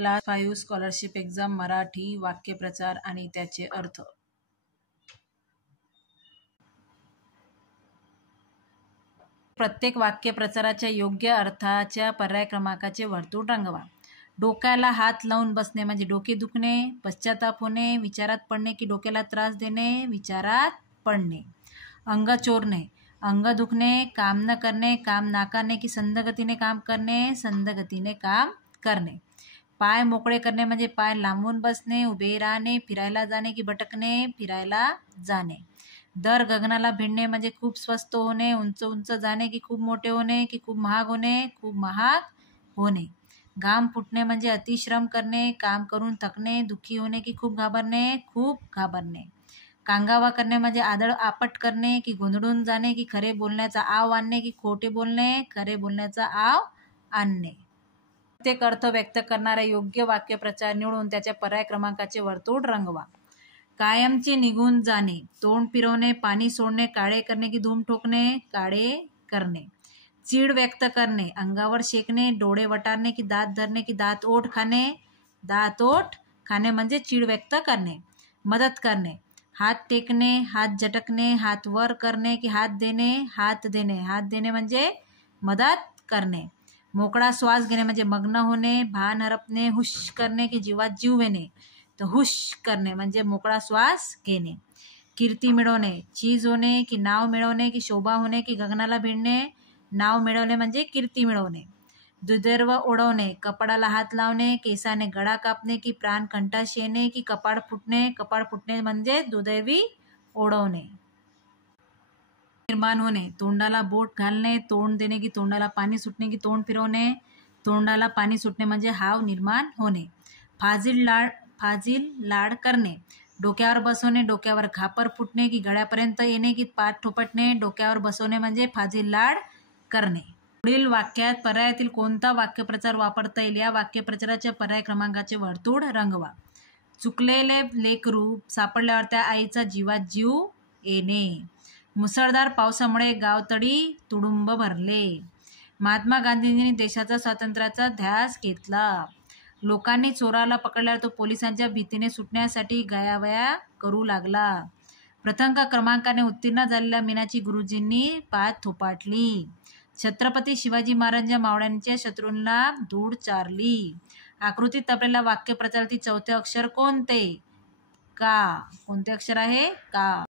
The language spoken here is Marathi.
क्लास 5 स्कॉलरशिप एक्झाम मराठी वाक्यप्रचार आणि त्याचे अर्थ. प्रत्येक वाक्यप्रचाराच्या योग्य अर्थाच्या पर्याय क्रमांकाचे वर्तुळ रंगवा. डोक्याला हात लावून बसणे म्हणजे डोके दुखणे, पश्चाताप होणे, विचारात पडणे की डोक्याला त्रास देणे, विचारात पडणे. अंग चोरणे, अंग दुखणे, काम न करणे, काम नाकारणे की संथगतीने काम करणे, संथगतीने काम करणे. पाय मोकळे करणे म्हणजे पाय लांबून बसणे, उभे राहणे, फिरायला जाणे की भटकणे, फिरायला जाणे. दर गगनाला भिडणे म्हणजे खूप स्वस्त होणे, उंच उंच जाणे की खूप मोठे होणे की खूप महाग होणे, खूप महाग होणे. घाम फुटणे म्हणजे अतिश्रम करणे, काम करून थकणे, दुःखी होणे की खूप घाबरणे, खूप घाबरणे. कांगावा करणे म्हणजे आदळ आपट करणे की गोंधळून जाणे की खरे बोलण्याचा आव आणणे की खोटे बोलणे, खरे बोलण्याचा आव आणणे. प्रत्येक अर्थ व्यक्त करणारे योग्य वाक्यप्रचार निवडून त्याच्या पर्याय क्रमांकाचे वर्तुळ रंगवा. कायमचे निघून जाणे, तोंड फिरवणे, पाणी सोडणे, काळे करणे की धूम ठोकणे, काळे करणे. चीड व्यक्त करणे, अंगावर शेकणे, डोळे वटारणे की दात धरणे की दात ओठ खाणे, दात ओठ खाणे म्हणजे चीड व्यक्त करणे. मदत करणे, हात टेकणे, हात झटकणे, हात वर करणे की हात देणे, हात देणे. हात देणे म्हणजे मदत करणे. मोकळा श्वास घेणे म्हणजे मग्न होणे, भान हरपणे, हुश करणे की जीवात जीव येणे, तर हुश करणे म्हणजे मोकळा श्वास घेणे. कीर्ती मिळवणे, चीज होणे की नाव मिळवणे की शोभा होणे की गगनाला भिडणे, नाव मिळवणे म्हणजे कीर्ती मिळवणे. दुर्दैव ओढवणे, कपाळाला हात लावणे, केसाने गळा कापणे की प्राण कंठाशी येणे की कपाळ फुटणे, कपाळ फुटणे म्हणजे दुर्दैवी ओढवणे. निर्माण होणे, तोंडाला बोट घालणे, तोंड देणे की तोंडाला पाणी सुटणे की तोंड फिरवणे, तोंडाला पाणी सुटणे म्हणजे हाव निर्माण होणे. फाजील लाड करणे, डोक्यावर बसवणे, डोक्यावर खापर फुटणे की गळ्यापर्यंत येणे की पाठ थोपटणे, डोक्यावर बसवणे म्हणजे फाजील लाड करणे. पुढील वाक्यात पर्यायातील कोणता वाक्यप्रचार वापरता येईल या वाक्यप्रचाराच्या पर्याय क्रमांकाचे वर्तुळ रंगवा. चुकलेले लेकरू सापडल्यावर त्या आईचा जीवात जीव येणे. मुसळधार पावसामुळे गावतळी तुडुंब भरले. महात्मा गांधींनी देशाचा स्वातंत्र्याचा ध्यास घेतला. लोकांनी चोराला पकडल्यावर तो पोलिसांच्या भीतीने सुटण्यासाठी गयावया करू लागला. प्रथम क्रमांकाने उत्तीर्ण झालेल्या मीनाची गुरुजींनी पाठ थोपाटली. छत्रपती शिवाजी महाराजांच्या मावळ्यांच्या शत्रूंना धूळ चारली. आकृतीत आपल्याला वाक्यप्रचारातील चौथे अक्षर कोणते? का. कोणते अक्षर आहे? का.